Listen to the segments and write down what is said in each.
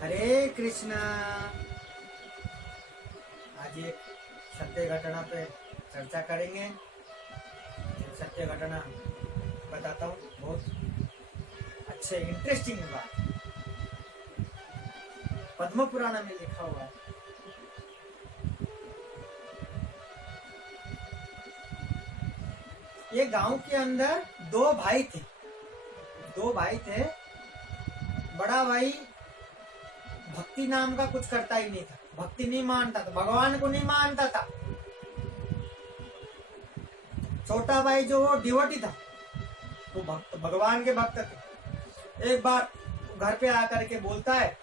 हरे कृष्णा। आज एक सत्य घटना पे चर्चा करेंगे। एक सत्य घटना बताता हूँ, बहुत अच्छे इंटरेस्टिंग बात पद्म पुराण में लिखा हुआ है। ये गांव के अंदर दो भाई थे। बड़ा भाई भक्ति नाम का कुछ करता ही नहीं था, भक्ति नहीं मानता था, भगवान को नहीं मानता था। छोटा भाई जो वो डिवोटी था, वो भगवान के भक्त थे। एक बार घर पे आकर के बोलता है,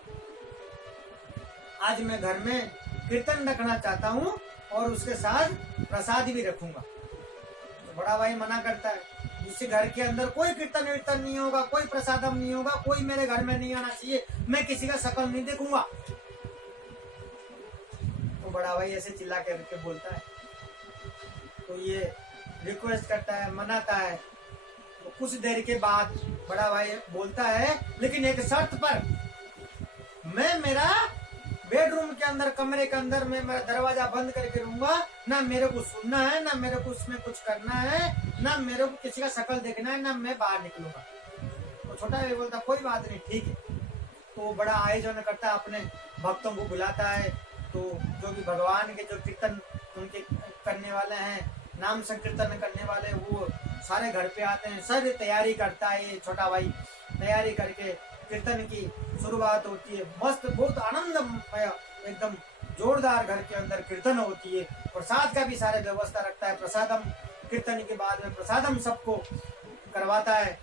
आज मैं घर में कीर्तन रखना चाहता हूँ और उसके साथ प्रसाद भी रखूंगा। तो बड़ा भाई मना करता है, जिससे घर के अंदर कोई कीर्तन वीर्तन नहीं होगा, कोई प्रसादम नहीं होगा, कोई मेरे घर में नहीं आना चाहिए, मैं किसी का शकल नहीं देखूंगा। तो बड़ा भाई ऐसे चिल्ला करके बोलता है, तो ये रिक्वेस्ट करता है, मनाता है। तो कुछ देर के बाद बड़ा भाई बोलता है, लेकिन एक शर्त पर, मैं मेरा बेडरूम के अंदर, कमरे के अंदर मैं मेरा दरवाजा बंद करके रहूंगा, ना मेरे को सुनना है, ना मेरे को उसमें कुछ करना है, ना मेरे को किसी का शक्ल देखना है, ना मैं बाहर निकलूंगा। तो छोटा भाई बोलता, कोई बात नहीं, ठीक है। तो बड़ा आयोजन करता है, अपने भक्तों को बुलाता है। तो जो भी भगवान के जो कीर्तन उनके करने वाले हैं, नाम संकीर्तन करने वाले, वो सारे घर पे आते हैं। सब तैयारी करता है ये छोटा भाई, तैयारी करके कीर्तन की शुरुआत होती है। मस्त, बहुत आनंदमय, एकदम जोरदार घर के अंदर कीर्तन होती है। प्रसाद का भी सारे व्यवस्था रखता है। प्रसादम, कीर्तन के बाद में प्रसादम सबको करवाता है।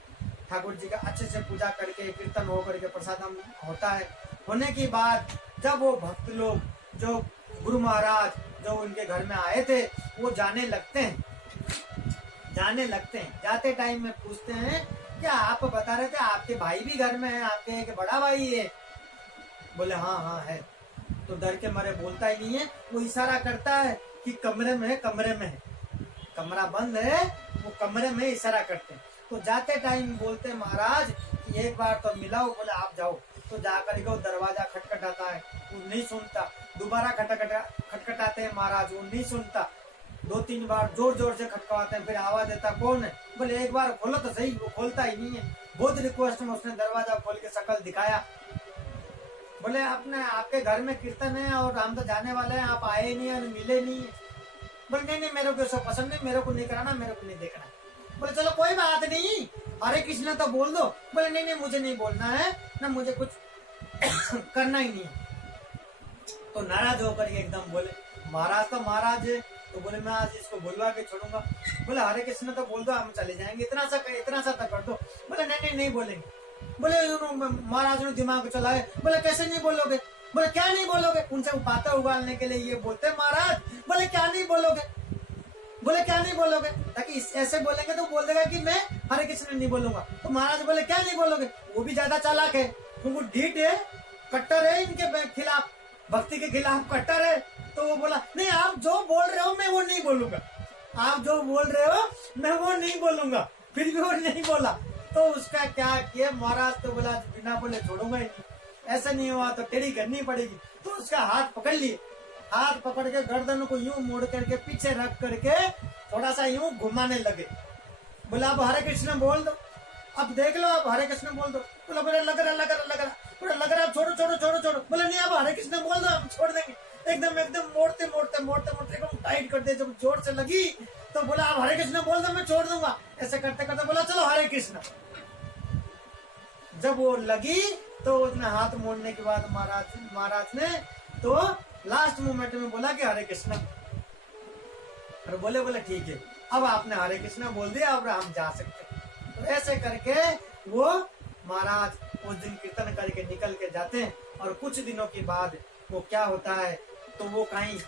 ठाकुर जी का अच्छे से पूजा करके कीर्तन हो करके प्रसादम होता है। होने के बाद जब वो भक्त लोग, जो गुरु महाराज जो उनके घर में आए थे, वो जाने लगते हैं। जाते टाइम में पूछते हैं, क्या आप बता रहे थे आपके भाई भी घर में है, आपके एक बड़ा भाई है? बोले हाँ है। तो डर के मारे बोलता ही नहीं है, वो इशारा करता है कि कमरे में है, कमरा बंद है, वो कमरे में इशारा करते हैं। तो जाते टाइम बोलते, महाराज कि एक बार तो मिलाओ। बोले आप जाओ। तो जाकर के वो दरवाजा खटखटाता है, वो नहीं सुनता। दोबारा खटखटाते हैं महाराज, वो नहीं सुनता। 2-3 बार जोर जोर से खटखटाते हैं, फिर आवाज देता, कौन है? बोले एक बार खोलो तो सही। वो खोलता ही नहीं है। बहुत रिक्वेस्ट में उसने दरवाजा खोल के शक्ल दिखाया। बोले आपके घर में कीर्तन है और हम तो जाने वाले हैं, आप आए नहीं और मिले नहीं है। बोले नहीं, मेरे को सब पसंद नहीं, मेरे को नहीं कराना, मेरे को नहीं देखना। बोले चलो कोई बात नहीं, हरे कृष्ण तो बोल दो। बोले नहीं, मुझे नहीं बोलना है, ना मुझे कुछ करना ही नहीं। तो नाराज होकर एकदम बोले, महाराज तो महाराज है, तो बोले मैं आज इसको बुलवा के छोड़ूंगा। बोले हरे कृष्ण तो बोल दो, हम चले जाएंगे, इतना सा तो कर दो। बोले नहीं बोलेंगे। बोले महाराज ने दिमाग चलाए। बोले कैसे नहीं बोलोगे? बोले क्या नहीं बोलोगे? उनसे बातें उगालने के लिए ये बोलते महाराज। बोले क्या नहीं बोलोगे? बोले क्या नहीं बोलोगे? ताकि ऐसे बोलेंगे तो बोल देगा कि मैं हरे कृष्ण नहीं बोलूंगा। तो महाराज बोले क्या नहीं बोलोगे? वो भी ज्यादा चालाक है, क्योंकि ढीठ है, कट्टर है, इनके खिलाफ, भक्ति के खिलाफ कट्टर है। तो वो बोला नहीं, आप जो बोल रहे हो मैं वो नहीं बोलूंगा, आप जो बोल रहे हो मैं वो नहीं बोलूंगा। फिर भी वो नहीं बोला। तो उसका क्या किया महाराज? तो बोला बिना बोले छोड़ूंगा ही नहीं, ऐसा नहीं हुआ तो टेढ़ी करनी पड़ेगी। तो उसका हाथ पकड़ लिए, हाथ पकड़ के गर्दन को यूं मोड़ करके पीछे रख करके थोड़ा सा यूं घुमाने लगे। बोला अब हरे कृष्ण बोल दो, अब देख लो, आप हरे कृष्ण बोल दो। बोला लग रहा छोड़ो। बोले नहीं, अब हरे कृष्ण बोल दो, हम छोड़ देंगे। एकदम मोड़ते एकदम टाइट कर दे। जब जोर से लगी तो बोला अब हरे कृष्ण बोल दो, मैं छोड़ दूंगा। ऐसे करते करते बोला चलो हरे कृष्ण। जब वो लगी तो उसने हाथ मोड़ने के बाद महाराज ने तो लास्ट मोमेंट में बोला कि हरे कृष्ण। और बोले ठीक है, अब आपने हरे कृष्ण बोल दिया, अब हम जा सकते। तो ऐसे करके वो महाराज उस दिन कीर्तन करके निकल के जाते हैं। और कुछ दिनों के बाद वो क्या होता है, तो वो कहीं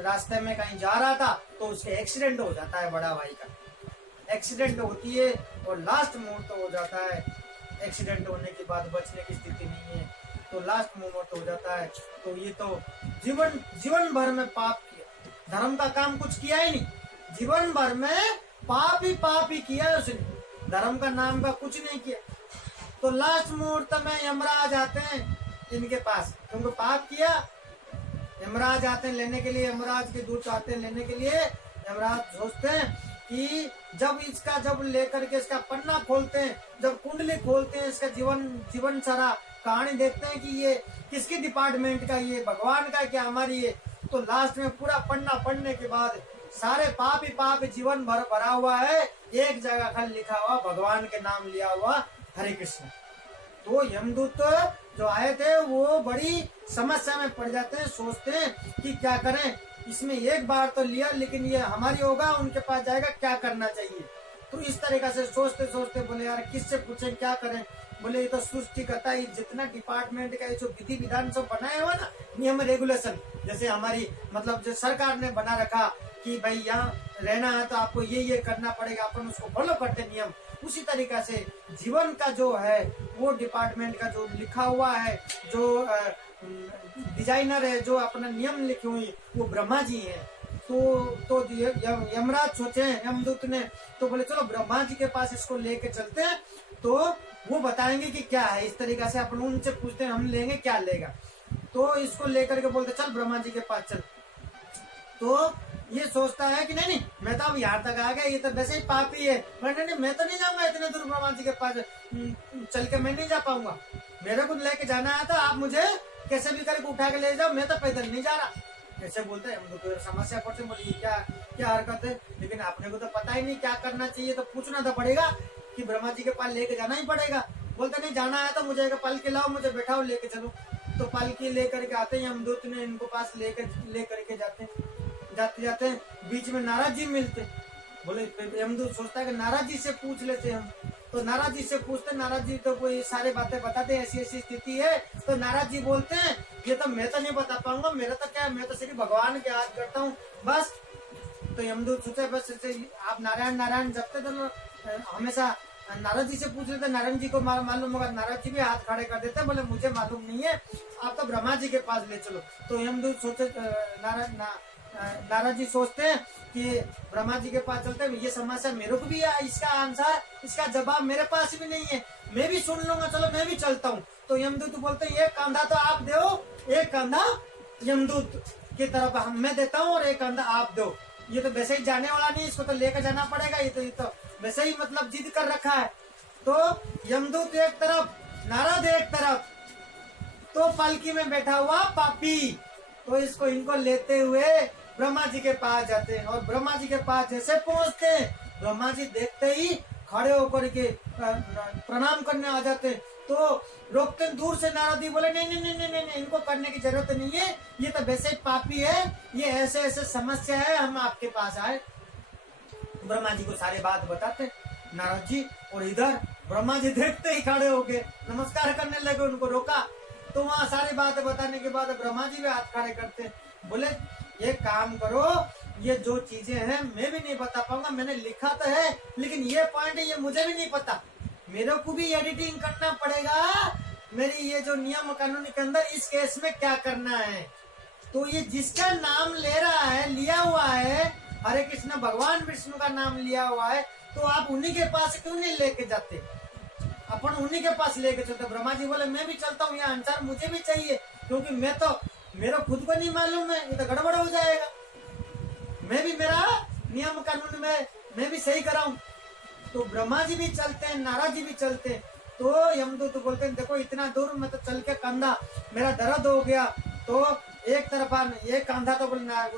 रास्ते में कहीं जा रहा था, तो उसके एक्सीडेंट हो जाता है। बड़ा भाई का एक्सीडेंट होती है और लास्ट मोमेंट हो जाता है। एक्सीडेंट होने के बाद बचने की स्थिति नहीं है, तो लास्ट मोमेंट हो जाता है। तो ये तो जीवन भर में पाप किया, धर्म का काम कुछ किया ही नहीं, जीवन भर में पाप ही किया उसने, धर्म का नाम का कुछ नहीं किया। तो लास्ट मुहूर्त में यमराज आते हैं इनके पास, तुमको पाप किया। यमराज आते हैं लेने के लिए, यमराज के दूत आते हैं लेने के लिए। यमराज सोचते हैं कि जब लेकर के इसका पन्ना खोलते हैं, जब कुंडली खोलते हैं, इसका जीवन सारा कहानी देखते हैं कि ये किसके डिपार्टमेंट का, ये भगवान का क्या हमारी है, तो लास्ट में पूरा पन्ना पढ़ने के बाद सारे पाप ही पाप जीवन भरा हुआ है, एक जगह खाली लिखा हुआ भगवान के नाम लिया हुआ हरे कृष्ण। तो यमदूत जो आए थे वो बड़ी समस्या में पड़ जाते हैं, सोचते हैं कि क्या करें, इसमें एक बार तो लिया लेकिन ये हमारी होगा, उनके पास जाएगा, क्या करना चाहिए। तो इस तरीका से सोचते सोचते बोले यार किससे पूछें, क्या करें। बोले ये तो सृष्टि करता है, जितना डिपार्टमेंट का जो विधि विधान सब बनाए हुआ ना, नियम रेगुलेशन, जैसे हमारी मतलब जो सरकार ने बना रखा कि भाई यहाँ रहना है तो आपको ये करना पड़ेगा, अपन उसको फॉलो करते नियम, उसी तरीका से जीवन का जो है वो डिपार्टमेंट का जो लिखा हुआ है, जो डिजाइनर है, जो अपना नियम लिखे हुए वो ब्रह्मा जी हैं। तो यमराज सोचे, यमदूत ने तो बोले चलो ब्रह्मा जी के पास इसको लेके चलते हैं, तो वो बताएंगे कि क्या है। इस तरीका से अपन उनसे पूछते हैं हम लेंगे क्या लेगा, तो इसको लेकर के बोलते चल ब्रह्मा जी के पास चल। तो ये सोचता है कि नहीं मैं तो अब यहाँ तक आ गया, ये तो वैसे ही पापी है, नहीं मैं तो नहीं जाऊंगा इतने दूर ब्रह्मा जी के पास, चल के मैं नहीं जा पाऊंगा, मेरे को लेके जाना है तो आप मुझे कैसे भी करके उठा के ले जाओ, मैं तो पैदल नहीं जा रहा। ऐसे बोलते हैं हम तो समस्या पड़ते, बोले क्या हरकत है, लेकिन अपने को तो पता ही नहीं क्या करना चाहिए, तो पूछना तो पड़ेगा कि ब्रह्मा जी के पास लेके जाना ही पड़ेगा। बोलते नहीं जाना है तो मुझे एक पालकी लाओ, मुझे बैठाओ लेके चलो। तो पालकी लेकर के आते हैं, यमदूत ने इनको पास लेकर के जाते हैं बीच में नारद जी मिलते। बोले यमदूत सोचता है कि नारद जी से पूछ लेते हम, तो नारद जी से पूछते, नारद जी तो कोई सारे बातें बताते ऐसी ऐसी स्थिति है। तो नारद जी बोलते हैं ये तो मैं तो नहीं बता पाऊंगा, मेरा तो क्या है, मैं तो सिर्फ भगवान के याद करता हूँ बस। तो यमदूत सोचे बस आप नारायण नारायण जपते तो हमेशा नारद जी से पूछ लेते, नारायण जी को मालूम होगा, नारद जी भी हाथ खड़े कर देते, बोले मुझे मालूम नहीं है, आप तो ब्रह्मा जी के पास ले चलो। तो यमदूत सोचे, नारद जी सोचते हैं कि ब्रह्मा जी के पास चलते हैं, ये समस्या मेरे को भी है, इसका आंसर इसका जवाब मेरे पास भी नहीं है, मैं भी सुन लूंगा, चलो मैं भी चलता हूँ। तो यमदूत बोलते हैं एक कंधा तो आप दो, एक कंधा यमदूत की तरफ मैं देता हूँ और एक कंधा आप दो, ये तो वैसे ही जाने वाला नहीं, इसको तो लेकर जाना पड़ेगा, ये तो वैसे ही मतलब जिद कर रखा है। तो यमदूत एक तरफ, नारद एक तरफ, तो पालकी में बैठा हुआ पापी, तो इनको लेते हुए ब्रह्मा जी के पास जाते हैं। और ब्रह्मा जी के पास जैसे पहुंचते हैं, ब्रह्मा जी देखते ही खड़े होकर के प्रणाम करने आ जाते हैं। तो रोकते दूर से, नारद जी बोले नहीं, इनको करने की जरूरत नहीं है, ये तो वैसे ही पापी है, ये ऐसे ऐसे समस्या है, हम आपके पास आए। ब्रह्मा जी को सारे बात बताते नारद जी, और इधर ब्रह्मा जी देखते ही खड़े होके नमस्कार करने लगे, उनको रोका। तो वहाँ सारी बातें बताने के बाद ब्रह्मा जी भी हाथ खड़े करते, बोले ये काम करो, ये जो चीजें हैं मैं भी नहीं बता पाऊंगा, मैंने लिखा तो है लेकिन ये पॉइंट ये मुझे भी नहीं पता, मेरे को भी एडिटिंग करना पड़ेगा, मेरी ये जो नियम कानून के अंदर इस केस में क्या करना है। तो ये जिसका नाम ले रहा है, लिया हुआ है हरे कृष्ण, भगवान विष्णु का नाम लिया हुआ है, तो आप उन्हीं के पास क्यों नहीं लेके जाते, अपन उन्हीं के पास लेके चलते। ब्रह्मा जी बोले मैं भी चलता हूँ, यहाँ आंसर मुझे भी चाहिए, क्योंकि मैं तो मेरा खुद को नहीं मालूम है, ये तो गड़बड़ हो जाएगा, मैं भी मेरा नियम कानून में मैं भी सही कराऊं। तो ब्रह्मा जी भी चलते हैं, नारद जी भी चलते हैं। तो यमदूत तो बोलते हैं देखो इतना दूर मैं तो चल के कंधा मेरा दर्द हो गया, तो एक तरफ एक कंधा तो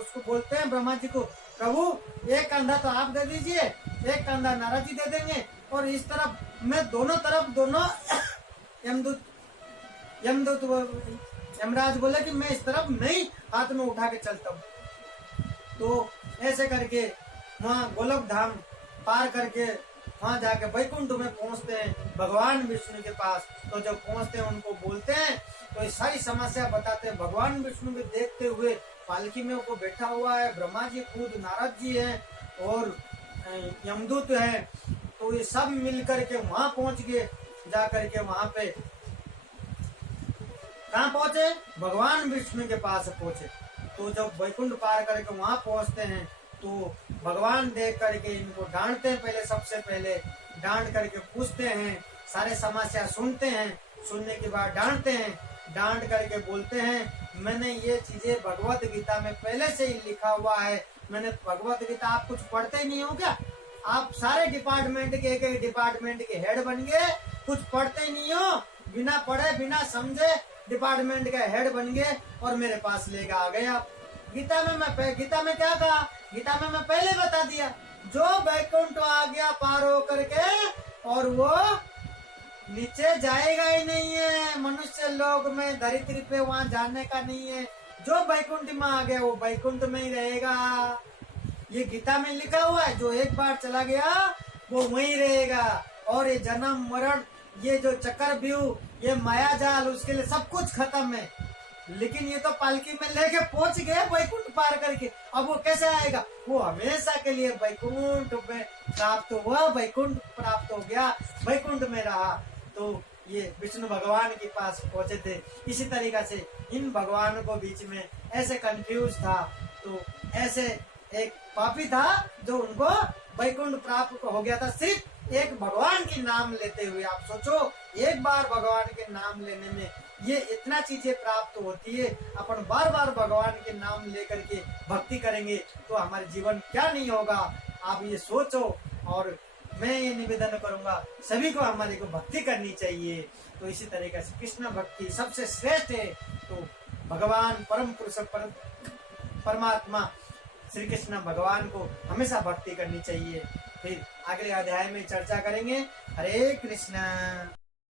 उसको बोलते हैं ब्रह्मा जी को, प्रभु एक कंधा तो आप दे दीजिए, एक कंधा नारद जी दे देंगे, और इस तरफ मैं दोनों यमराज बोले कि मैं इस तरफ नहीं हाथ में उठा के चलता हूँ। तो ऐसे करके वहाँ गोलोक धाम पार करके वहाँ जाके वैकुंठ में पहुँचते हैं भगवान विष्णु के पास। तो जब पहुँचते हैं उनको बोलते हैं, तो ये सारी समस्या बताते हैं। भगवान विष्णु को देखते हुए पालकी में वो बैठा हुआ है, ब्रह्मा जी खुद, नारद जी हैं और यमदूत हैं। तो ये सब मिल करके वहां पहुंच गए, जा करके वहां पे कहाँ पहुंचे, भगवान विष्णु के पास पहुंचे। तो जब वैकुंठ पार करके वहां पहुंचते हैं, तो भगवान देख करके इनको डांटते हैं, पहले सबसे पहले डांट करके पूछते हैं, सारे समस्या सुनते हैं, सुनने के बाद डांटते हैं, डांट करके बोलते हैं मैंने ये चीजें भगवत गीता में पहले से ही लिखा हुआ है, मैंने भगवत गीता, आप कुछ पढ़ते ही नहीं हो क्या? आप सारे डिपार्टमेंट के एक डिपार्टमेंट के हेड बन गए, कुछ पढ़ते ही नहीं हो, बिना पढ़े बिना समझे डिपार्टमेंट के हेड बन गए और मेरे पास लेकर आ गए आप। गीता में क्या कहा? गीता में मैं पहले बता दिया, जो वैकुंठ आ गया पार हो करके और वो नीचे जाएगा ही नहीं है, मनुष्य लोक में धरित्री पे वहां जाने का नहीं है। जो वैकुंठ में आ गया वो वैकुंठ में ही रहेगा। ये गीता में लिखा हुआ है, जो एक बार चला गया वो वहीं रहेगा। और ये जन्म मरण, ये जो चक्रव्यूह, ये माया जाल, उसके लिए सब कुछ खत्म है। लेकिन ये तो पालकी में लेके पहुंच गए वैकुंठ पार करके, अब वो कैसे आएगा? वो हमेशा के लिए वैकुंठ में प्राप्त हुआ, वैकुंठ प्राप्त हो गया, वैकुंठ में रहा। तो ये विष्णु भगवान के पास पहुंचे थे। इसी तरीका से इन भगवानों को बीच में ऐसे कंफ्यूज था, तो ऐसे एक पापी था जो उनको वैकुंठ प्राप्त हो गया था सिर्फ एक भगवान के नाम लेते हुए। आप सोचो, एक बार भगवान के नाम लेने में ये इतना चीजें प्राप्त होती है। अपन बार बार भगवान के नाम लेकर के भक्ति करेंगे तो हमारे जीवन क्या नहीं होगा, आप ये सोचो। और मैं ये निवेदन करूंगा सभी को हमारे को भक्ति करनी चाहिए। तो इसी तरीके से कृष्ण भक्ति सबसे श्रेष्ठ है। तो भगवान परम पुरुष परमात्मा श्री कृष्ण भगवान को हमेशा भक्ति करनी चाहिए। फिर अगले अध्याय में चर्चा करेंगे। हरे कृष्ण।